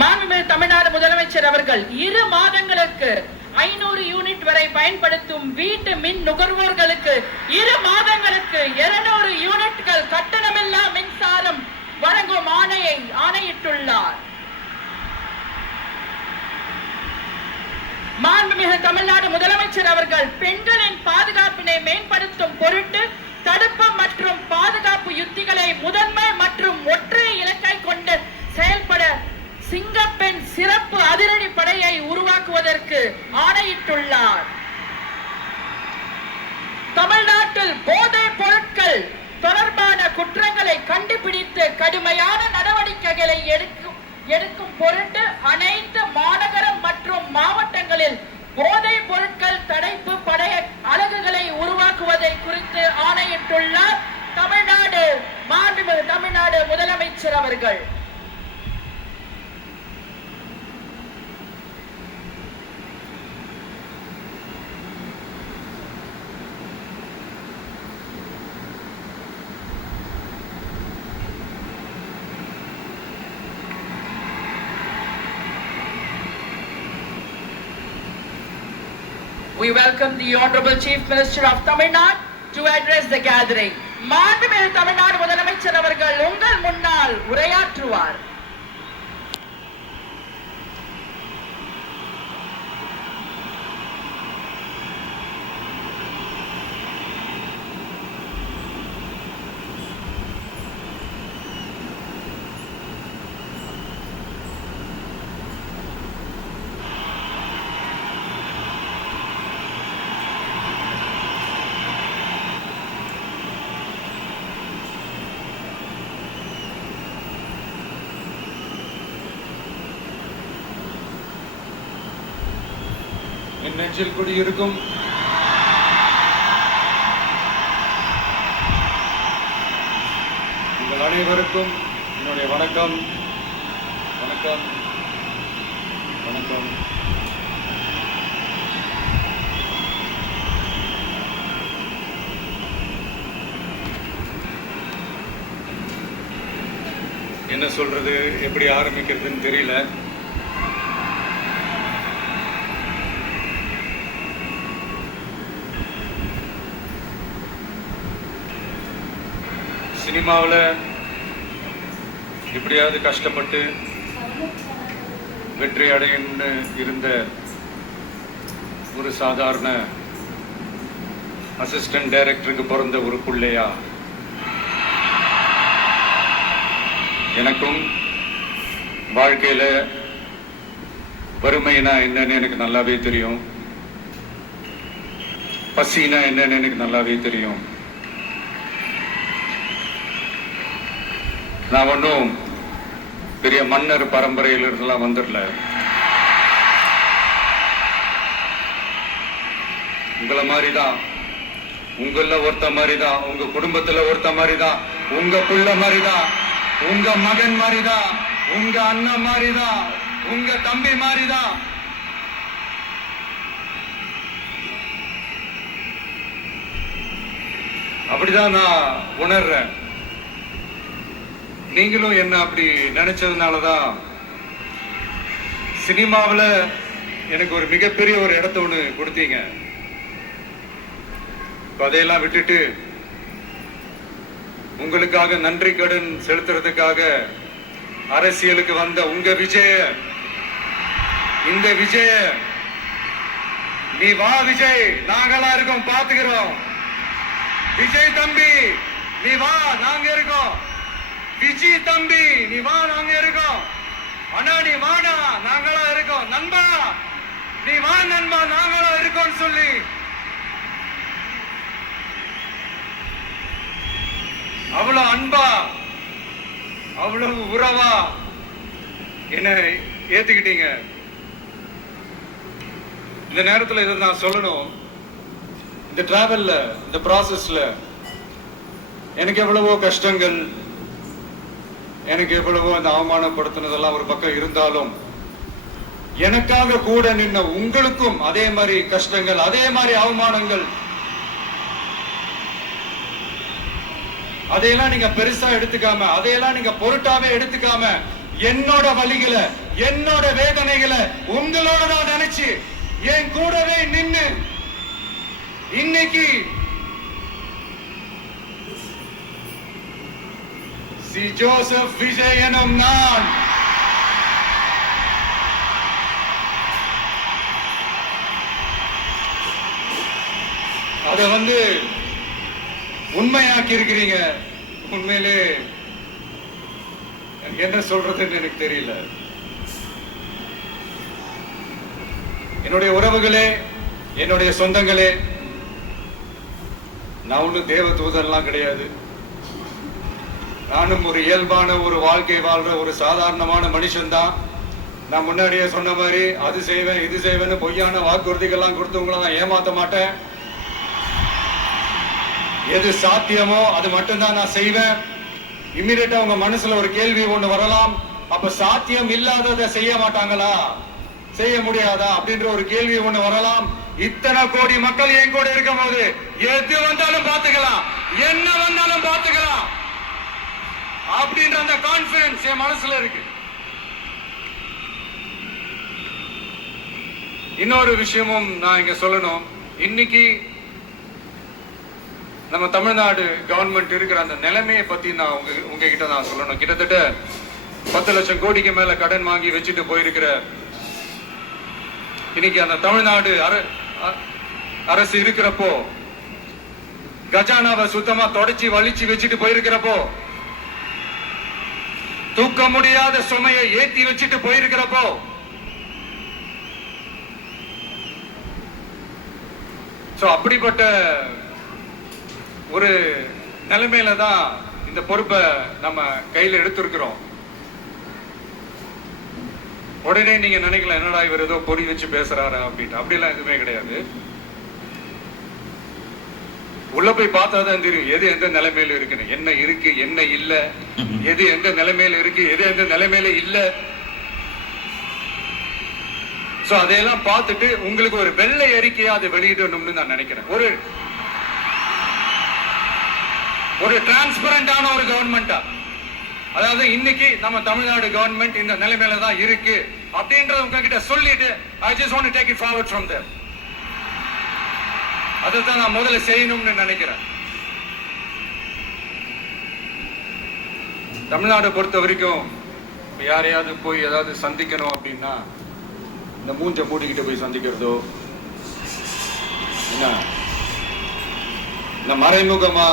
மாண்புமிகு தமிழ்நாடு முதலமைச்சர் அவர்கள் 2 மாதங்களுக்கு 500 யூனிட் வரை பயன்படுத்தும் வீட்டு மின் நுகர்வோர்களுக்கு 2 மாதங்களுக்கு 200 யூனிட்கள் கட்டணமில்லா மின்சாரம் வழங்கும் ஆணையிட்டுள்ளார். மாண்புமிகு தமிழ்நாடு முதலமைச்சர் அவர்கள் பெண்களின் பாதுகாப்பினை மேம்படுத்தும் பொருட்டு தடுப்பு மற்றும் பாதுகாப்பு யுத்திகளை முதன்மை மற்றும் ஒற்றை இலக்கை கொண்டு செயல்பட சிங்கப்பெண் சிறப்பு அதிரடி படையை உருவாக்குவதற்கு ஆணையிட்டுள்ளார். தமிழ்நாட்டில் போதைப் பொருட்கள் தொடர்பான குற்றங்களை கண்டுபிடித்து கடுமையான நடவடிக்கைகளை எடுக்கும் பொருட்டு அனைத்து மாநகரம் மற்றும் மாவட்டங்களில் போதைப் பொருட்கள் தடுப்பு படை அலகுகளை உருவாக்குவதை குறித்து ஆணையிட்டுள்ளார் மாண்புமிகு தமிழ்நாடு முதலமைச்சர் அவர்கள். We welcome the Honorable Chief Minister of Tamil Nadu to address the gathering. மாண்புமிகு தமிழ்நாடு முதலமைச்சர் அவர்கள் உங்கள் முன்னால் உரையாற்றுவார். என் நெஞ்சில் குடியிருக்கும் உங்கள் அனைவருக்கும் என்னுடைய வணக்கம். வணக்கம் வணக்கம். என்ன சொல்றது, எப்படி ஆரம்பிக்கிறதுன்னு தெரியல. சினிமாவில் எப்படியாவது கஷ்டப்பட்டு வெற்றி அடையணும்னு இருந்த ஒரு சாதாரண அசிஸ்டன்ட் டைரக்டருக்கு பிறந்த ஒரு பிள்ளையா எனக்கும் வாழ்க்கையில வறுமைனா என்னன்னு எனக்கு நல்லாவே தெரியும், பசினா என்னன்னு எனக்கு நல்லாவே தெரியும். நான் ஒன்றும் பெரிய மன்னர் பரம்பரையிலிருந்துலாம் வந்துடல. உங்களை மாதிரிதான், உங்கள ஒருத்த மாதிரிதான், உங்க குடும்பத்துல ஒருத்த மாதிரிதான், உங்க பிள்ளை மாதிரிதான், உங்க மகன் மாதிரிதான், உங்க அண்ணன் மாதிரிதான், உங்க தம்பி மாதிரிதான். அப்படிதான் நான் உணர்றேன். நீங்களும் என்ன அப்படி நினைச்சதுனாலதான் சினிமாவில் எனக்கு ஒரு மிகப்பெரிய ஒரு இடத்த ஒண்ணு கொடுத்தீங்க. அதையெல்லாம் விட்டுட்டு உங்களுக்காக நன்றி கடன் செலுத்துறதுக்காக அரசியலுக்கு வந்த உங்க விஜய, இந்த விஜய, நீ வா விஜய், நாங்களா இருக்கோம், பாத்துக்கிறோம். விஜய் தம்பி நீ வா, நாங்க இருக்கோம். விஜி தம்பி நீ வா, நாங்க இருக்கோம். அண்ணா நீ வாடா, நாங்களா இருக்கோம். நண்பா நீ வா நண்பா, நாங்களா இருக்கோம் சொல்லி அவ்வளவு அன்பா, அவ்வளவு உறவா என்ன ஏத்துக்கிட்டீங்க. இந்த நேரத்துல இதை நான் சொல்லணும். இந்த டிராவல்ல, இந்த ப்ராசஸ்ல எனக்கு எவ்வளவோ கஷ்டங்கள், எனக்கு எவ்வளவோ அந்த அவமானப்படுத்தினதெல்லாம் ஒரு பக்கம் இருந்தாலும் எனக்காக கூட நின்ன உங்களுக்கும் அதே மாதிரி கஷ்டங்கள், அதே மாதிரி அவமானங்கள், அதையெல்லாம் நீங்க பெருசா எடுத்துக்காம, அதையெல்லாம் நீங்க பொருட்டாவே எடுத்துக்காம என்னோட வலிகளை, என்னோட வேதனைகளை உங்களோட தான் நினைச்சு என் கூடவே நின்னு இன்னைக்கு சி ஜோசப் விஜய் எனும் நான் அத உண்மையாக்கி இருக்கிறீங்க. உண்மையிலே என்ன சொல்றதுன்னு எனக்கு தெரியல. என்னுடைய உறவுகளே, என்னுடைய சொந்தங்களே, நான் ஒன்னும் தேவ தூதர்லாம் கிடையாது. நானும் ஒரு இயல்பான ஒரு வாழ்க்கை வாழ்ற ஒரு சாதாரணமான மனுஷன்தான். நான் முன்னாடியே சொன்ன மாதிரி அது செய்வேன் இது செய்வேன்னு பொய்யான வாக்குறுதிகள்லாம் கொடுத்தவங்கள நான் ஏமாத்த மாட்டேன். எது சாத்தியமோ அது மட்டும்தான் நான் செய்வேன். இம்மிடியட்டா உங்க மனசுல ஒரு கேள்வி ஒண்ணு வரலாம், அப்ப சாத்தியம் இல்லாததை செய்ய மாட்டாங்களா, செய்ய முடியாதா அப்படின்ற ஒரு கேள்வி ஒண்ணு வரலாம். இத்தனை கோடி மக்கள் என் கூட இருக்கும் போது எது வந்தாலும் பாத்துக்கலாம், என்ன வந்தாலும் பாத்துக்கலாம் அப்படின்ற அந்த கான்பிடன்ஸ் என் மனசுல இருக்கு. இன்னொரு விஷயமும் நான் இங்க சொல்லணும். இன்னைக்கு நம்ம தமிழ்நாடு கவர்மெண்ட் இருக்கிற அந்த நிலைமையை பத்தி நான் உங்ககிட்ட நான் சொல்லணும். கிட்டத்தட்ட 10 லட்சம் கோடிக்கு மேல கடன் வாங்கி வச்சுட்டு போயிருக்கிற இன்னைக்கு அந்த தமிழ்நாடு அரசு இருக்கிறப்போ, கஜானாவை சுத்தமா தொடச்சி வலிச்சு வச்சுட்டு போயிருக்கிறப்போ, தூக்க முடியாத சுமையை ஏத்தி வச்சுட்டு போயிருக்கிறப்போ, அப்படிப்பட்ட ஒரு நிலைமையில தான் இந்த பொறுப்பை நம்ம கையில எடுத்திருக்கிறோம். உடனே நீங்க நினைக்கலாம், என்னடா இவர் ஏதோ பொறி வச்சு பேசுறாரு அப்படின்ட்டு. அப்படிலாம் எதுவுமே கிடையாது. உள்ள போய் பார்த்தாதான் தெரியும் எது எந்த நிலைமையில இருக்குன்னு, என்ன இருக்கு என்ன இல்ல, எது எந்த நிலைமையில இருக்கு எது எந்த நிலைமையில இல்ல. சோ அதையெல்லாம் பார்த்துட்டு உங்களுக்கு ஒரு வெள்ளை அறிக்கையா அதை வெளியிடணும்னு நான் நினைக்கிறேன். ஒரு டிரான்ஸ்பரண்டான ஒரு கவர்மெண்டா, அதாவது இன்னைக்கு நம்ம தமிழ்நாடு கவர்மெண்ட் இந்த நிலைமையில தான் இருக்கு அப்படின்றத உங்ககிட்ட சொல்லிட்டு I just want to take it forward from there. அதுதான் நான் முதல்ல செய்யணும்னு நினைக்கிறேன். தமிழ்நாடு பொறுத்த வரைக்கும் யாரையாவது போய் ஏதாவது சந்திக்கணும் அப்படின்னா இந்த மூஞ்ச மூடிக்கிட்டு போய் சந்திக்கிறதோ, இந்த மறைமுகமா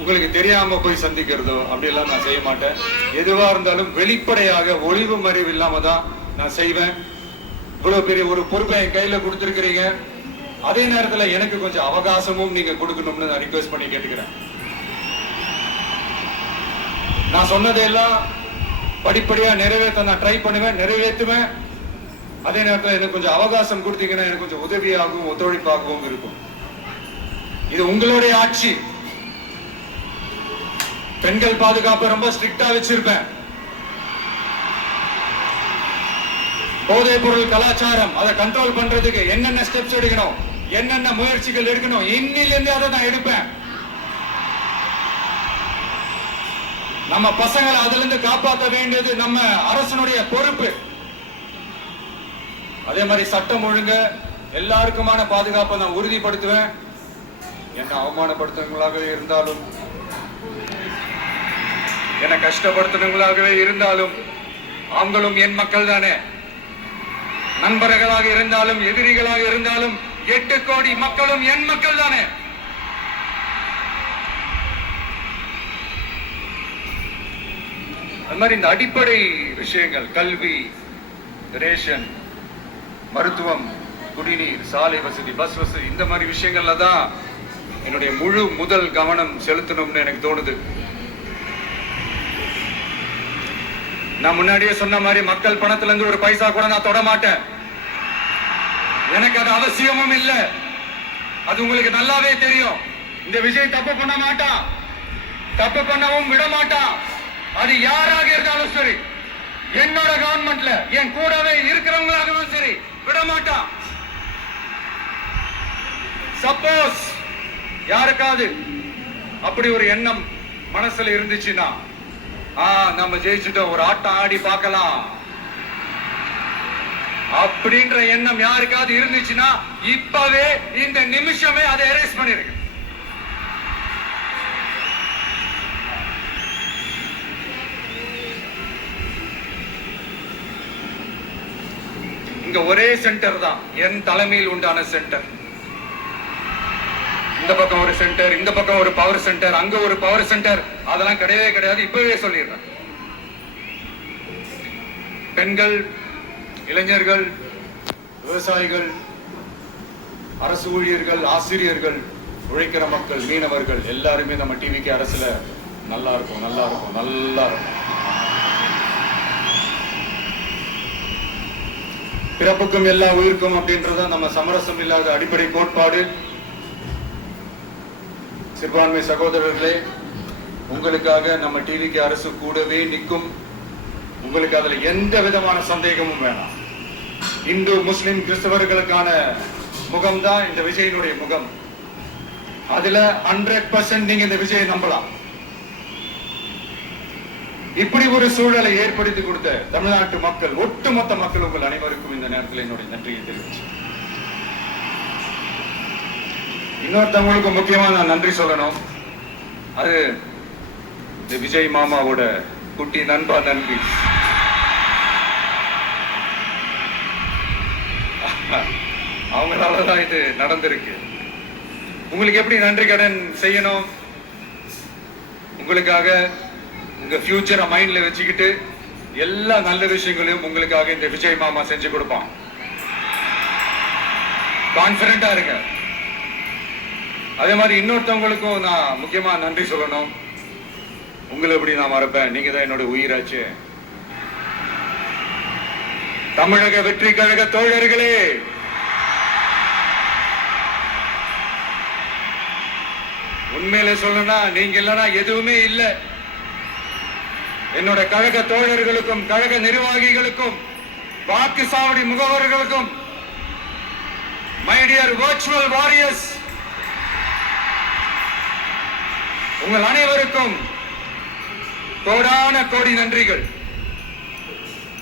உங்களுக்கு தெரியாம போய் சந்திக்கிறதோ அப்படியெல்லாம் நான் செய்ய மாட்டேன். எதுவா இருந்தாலும் வெளிப்படையாக ஒளிவு மறைவு இல்லாம தான் நான் செய்வேன். இவ்வளவு பெரிய ஒரு பொறுப்பை என் கையில கொடுத்திருக்கிறீங்க. அதே நேரத்துல எனக்கு கொஞ்சம் அவகாசமும் நீங்க கொடுக்கணும்னு நான் ரிக்வெஸ்ட் பண்ணி கேட்டுக்கிறேன். நான் சொன்னதையெல்லாம் படிப்படியா நிறைவேற்ற நான் ட்ரை பண்ணுவேன், நிறைவேற்றுவேன். அதே நேரத்தில் எனக்கு கொஞ்சம் அவகாசம் கொடுத்தீங்கன்னா எனக்கு கொஞ்சம் உதவியாகவும் ஒத்துழைப்பாகவும் இருக்கும். இது உங்களுடைய ஆட்சி. பெண்கள் பாதுகாப்பு ரொம்ப ஸ்ட்ரிக்டா வச்சிருப்பேன். போதைப் பொருள் கலாச்சாரம் அதை கண்ட்ரோல் பண்றதுக்கு என்னென்ன ஸ்டெப்ஸ் எடுக்கணும், என்னென்ன முயற்சிகள் எடுக்கணும், இன்னிலிருந்து அதை நான் எடுப்பேன். நம்ம பசங்களை அதுல இருந்து காப்பாற்ற வேண்டியது நம்ம அரசனுடைய பொறுப்பு. அதே மாதிரி சட்டம் ஒழுங்கு எல்லாருக்குமான பாதுகாப்பை நான் உறுதிப்படுத்துவேன். என்ன அவமானப்படுத்துறவங்களாகவே இருந்தாலும், என்ன கஷ்டப்படுத்துறவங்களாகவே இருந்தாலும், அவங்களும் என் மக்கள் தானே. நண்பர்களாக இருந்தாலும் எதிரிகளாக இருந்தாலும் 8 கோடி மக்களும் என் மக்கள் தானே. அது மாதிரி இந்த அடிப்படை விஷயங்கள், கல்வி, ரேஷன், மருத்துவம், குடிநீர், சாலை வசதி, பஸ் வசதி, இந்த மாதிரி விஷயங்கள்ல தான் என்னுடைய முதல் கவனம் செலுத்தணும்னு எனக்கு தோணுது. நான் முன்னாடியே சொன்ன மாதிரி மக்கள் பணத்துல இருந்து ஒரு பைசா கூட நான் தொட மாட்டேன். எனக்கு அது அவசியமும் இல்லை. அது உங்களுக்கு நல்லாவே தெரியும். இந்த விஜய் தப்பு பண்ண மாட்டான், தப்பு பண்ணவும் விட மாட்டான். அது யாராக இருந்தாலும் சரி, என்னோட கவர்மெண்ட்ல என் கூடவே இருக்கிறவங்களாகவும் சரி, விட மாட்டான். சப்போஸ் யாருக்காவது அப்படி ஒரு எண்ணம் மனசுல இருந்துச்சுன்னா நம்ம ஜெயிச்சுட்டோம், ஒரு ஆட்டம் ஆடி பார்க்கலாம் அப்படின்ற எண்ணம் யாருக்காவது இருந்துச்சுன்னா இப்பவே இந்த நிமிஷமே அதை எரேஸ் பண்ணிருங்க. இங்க ஒரே சென்டர் தான், என் தலைமையில் உண்டான சென்டர். இந்த பக்கம் ஒரு சென்டர், இந்த பக்கம் ஒரு பவர் சென்டர், அங்க ஒரு பவர் சென்டர், அதெல்லாம் கிடையவே கிடையாது. இப்பவே சொல்லிடுறேன். பெண்கள், இளைஞர்கள், விவசாயிகள், அரசு ஊழியர்கள், ஆசிரியர்கள், உழைக்கிற மக்கள், மீனவர்கள் எல்லாருமே நம்ம டிவிக்கு அரசுல நல்லா இருக்கும், நல்லா இருக்கும், நல்லா இருக்கும். பிறப்புக்கும் எல்லா உயிருக்கும் அப்படின்றத நம்ம சமரசம் இல்லாத அடிப்படை கோட்பாடு. சிறுபான்மை சகோதரர்களே, உங்களுக்காக நம்ம டிவிக்கு அரசு கூடவே நிற்கும். உங்களுக்கு அதுல எந்த விதமான சந்தேகமும் வேணாம். இந்து, முஸ்லிம், கிறிஸ்தவர்களுக்கான முகம் தான் இந்த விஜயனுடைய முகம். அதுல 100% நீங்க இந்த விஜயை நம்பலாம். இப்படி ஒரு சூழலை ஏற்படுத்தி கொடுத்த தமிழ்நாட்டு மக்கள், ஒட்டுமொத்த மக்கள், உங்கள் அனைவருக்கும் இந்த நேரத்தில் என்னுடைய நன்றியை தெரிவிச்சு, இன்னொருத்தவங்களுக்கு முக்கியமா நான் நன்றி சொல்லணும். அது இந்த விஜய் மாமாவோட குட்டி நண்பா நன்றி. அவங்களாலதான் இது நடந்திருக்கு. உங்களுக்கு எப்படி நன்றி கடன் செய்யணும்? உங்களுக்காக உங்க ஃபியூச்சரை மைண்ட்ல வச்சுக்கிட்டு எல்லா நல்ல விஷயங்களையும் உங்களுக்காக இந்த விஜய் மாமா செஞ்சு கொடுப்பான். கான்பிடண்டா இருங்க. அதே மாதிரி இன்னொருத்தவங்களுக்கும் நான் முக்கியமா நன்றி சொல்லணும். உங்களை எப்படி நான் மறப்பேன்? நீங்க தான் என்னோட உயிராச்சு. தமிழக வெற்றி கழக தோழர்களே, உண்மையில சொல்லணும்னா நீங்க இல்லைன்னா எதுவுமே இல்லை. என்னோட கழக தோழர்களுக்கும், கழக நிர்வாகிகளுக்கும், வாக்கு சாவடி முகவர்களுக்கும், மை டியர் வர்ச்சுவல் வாரியர்ஸ், உங்கள் அனைவருக்கும் கோடான கோடி நன்றிகள்.